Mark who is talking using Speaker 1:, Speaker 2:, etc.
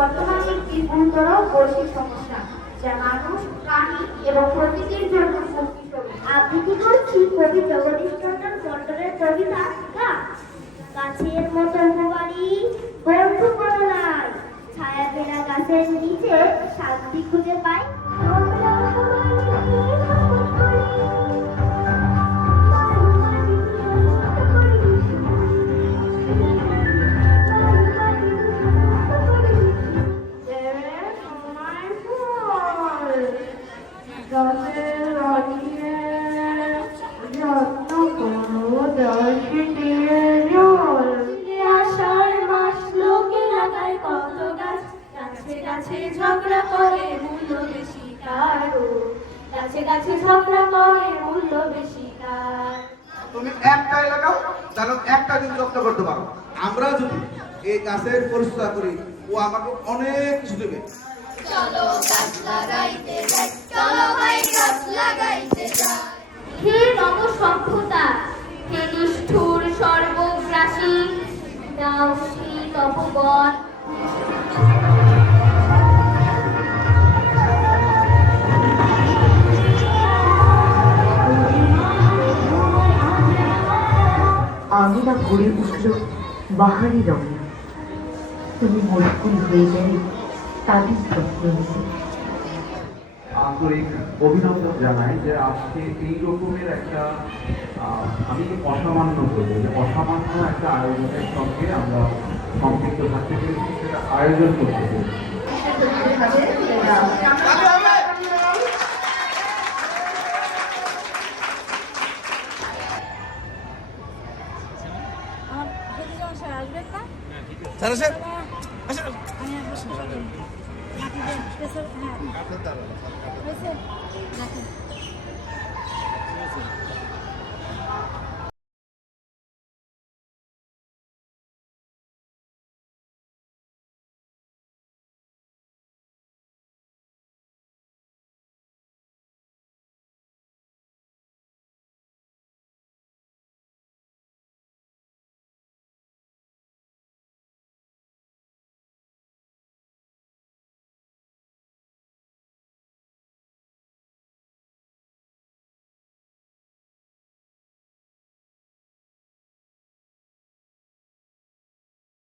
Speaker 1: বর্তমানে একটি গুরুতর বৈশ্বিক সমস্যা। যা মানুষ, প্রাণী এবং প্রকৃতির জন্য আপনি
Speaker 2: কি করছি কবি জগদীশ চন্দ্র মন্ডলের কবিতা গাছ গাছের মতো উপকারী বন্ধু কোনো নাই ছায়া পেলা গাছের নিচে শান্তি
Speaker 1: গাছের লাগিয়ে যত্ন করো দর্শি দিয়ে জল
Speaker 2: আষাঢ় মাস লোকে লাগায় কত গাছ? গাছে গাছে ঝগড়া করে মূল্য বেশি তারও গাছে গাছে ঝগড়া করে মূল্য বেশি তার
Speaker 3: তুমি একটাই লাগাও যেন একটা দিন যত্ন করতে পারো। আমরা যদি এই গাছের পরিচর্যা করি ও আমাকে অনেক কিছু দেবে।
Speaker 4: চলো
Speaker 2: সভ্যতা হে নিষ্ঠুর সর্বগ্রাসী দাও তপবন।
Speaker 5: আমিরা ভরে উঠল বাহারি রঙে। তুমি মজকুল হয়ে গেলে তাদের যত্ন নিতে।
Speaker 6: আন্তরিক অভিনন্দন জানাই যে আজকে এই রকমের একটা আমি অসামান্য বলব যে অসামান্য একটা আয়োজনের সঙ্গে আমরা সম্পৃক্ত থাকতে পেরেছি সেটা আয়োজন করতে পেরেছি।
Speaker 7: হয়েছে